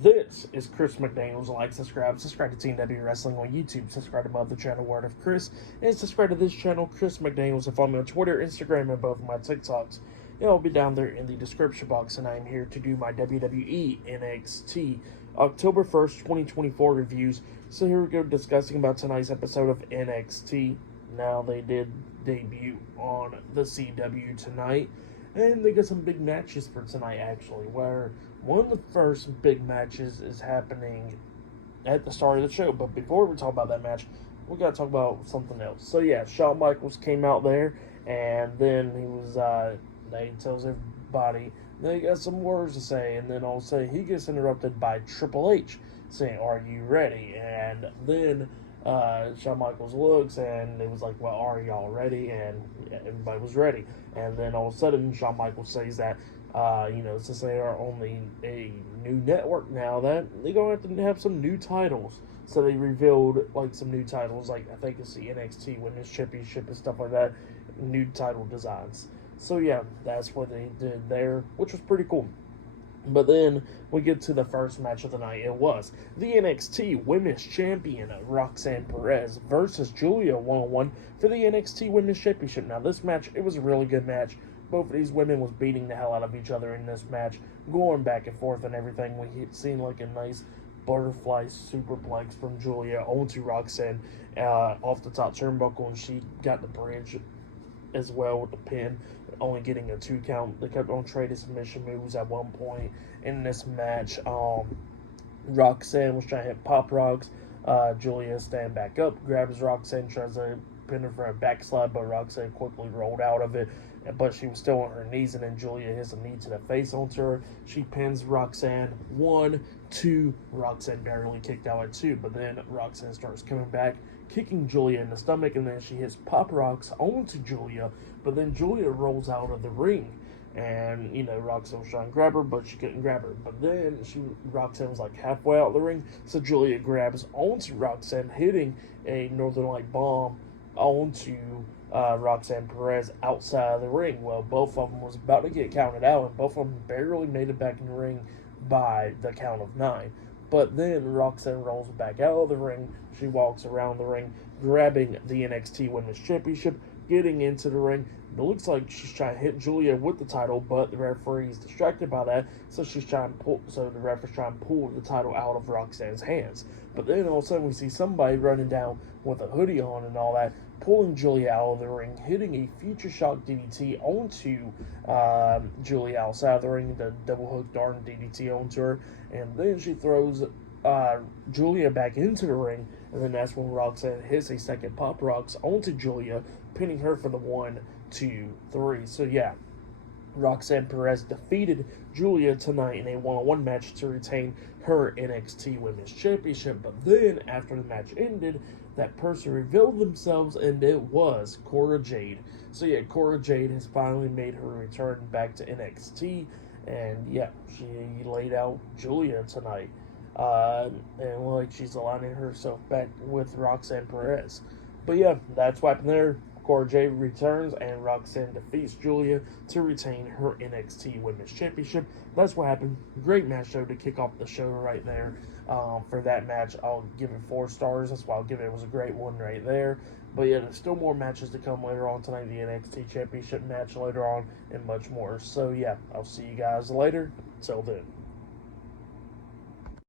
This is Chris McDaniels. Like, subscribe to Team W Wrestling on YouTube. Subscribe to my other channel, Word of Chris, and subscribe to this channel, Chris McDaniels, and follow me on Twitter, Instagram, and both of my TikToks. It'll be down there in the description box, and I'm here to do my WWE NXT October 1st, 2024 reviews. So here we go, discussing about tonight's episode of NXT. Now, they did debut on the CW tonight, and they got some big matches for tonight, actually, where one of the first big matches is happening at the start of the show. But before we talk about that match, we got to talk about something else. So, yeah, Shawn Michaels came out there, and then he tells everybody they got some words to say, and then all of a sudden he gets interrupted by Triple H saying, "Are you ready?" And then Shawn Michaels looks, and it was like, "Well, are y'all ready?" And everybody was ready. And then all of a sudden, Shawn Michaels says that, since they are only a new network now, that they're going to have some new titles. So they revealed, like, some new titles, like, I think it's the NXT Women's Championship and stuff like that, new title designs. So, yeah, that's what they did there, which was pretty cool. But then we get to the first match of the night. It was the NXT Women's Champion, Roxanne Perez, versus Giulia one-on-one for the NXT Women's Championship. Now, this match, it was a really good match. Both of these women was beating the hell out of each other in this match, going back and forth and everything. We seen like a nice butterfly superplex from Giulia onto Roxanne off the top turnbuckle, and she got the bridge as well with the pin, only getting a 2 count. They kept on trading submission moves at one point in this match. Roxanne was trying to hit pop rocks. Giulia stand back up, grabs Roxanne, tries to pin her for a backslide, but Roxanne quickly rolled out of it. But she was still on her knees, and then Giulia hits a knee to the face onto her. She pins Roxanne 1, 2. Roxanne barely kicked out at 2, but then Roxanne starts coming back, kicking Giulia in the stomach, and then she hits pop rocks onto Giulia. But then Giulia rolls out of the ring, and Roxanne was trying to grab her, but she couldn't grab her. But then Roxanne was like halfway out the ring, so Giulia grabs onto Roxanne, hitting a Northern Light bomb onto Roxanne Perez outside of the ring. Well, both of them was about to get counted out, and both of them barely made it back in the ring by the count of 9. But then Roxanne rolls back out of the ring. She walks around the ring, grabbing the NXT Women's Championship, getting into the ring. It looks like she's trying to hit Giulia with the title, but the referee is distracted by that, so the referee's trying to pull the title out of Roxanne's hands. But then all of a sudden we see somebody running down with a hoodie on and all that, pulling Giulia out of the ring, hitting a Future Shock DDT onto Giulia outside of the ring, the double hook darn DDT onto her, and then she throws Giulia back into the ring, and then that's when Roxanne hits a second pop rocks onto Giulia, pinning her for the 1, 2, 3. So yeah, Roxanne Perez defeated Giulia tonight in a one-on-one match to retain her NXT Women's Championship. But then, after the match ended, that person revealed themselves, and it was Cora Jade. So yeah, Cora Jade has finally made her return back to NXT, and yeah, she laid out Giulia tonight. And like she's aligning herself back with Roxanne Perez. But yeah, that's what happened there. Cora Jade returns, and Roxanne defeats Giulia to retain her NXT Women's Championship. That's what happened. Great match, though, to kick off the show right there. For that match, I'll give it 4 stars. That's why I'll give it. It was a great one right there. But yeah, there's still more matches to come later on tonight. The NXT Championship match later on, and much more. So yeah, I'll see you guys later. Till then.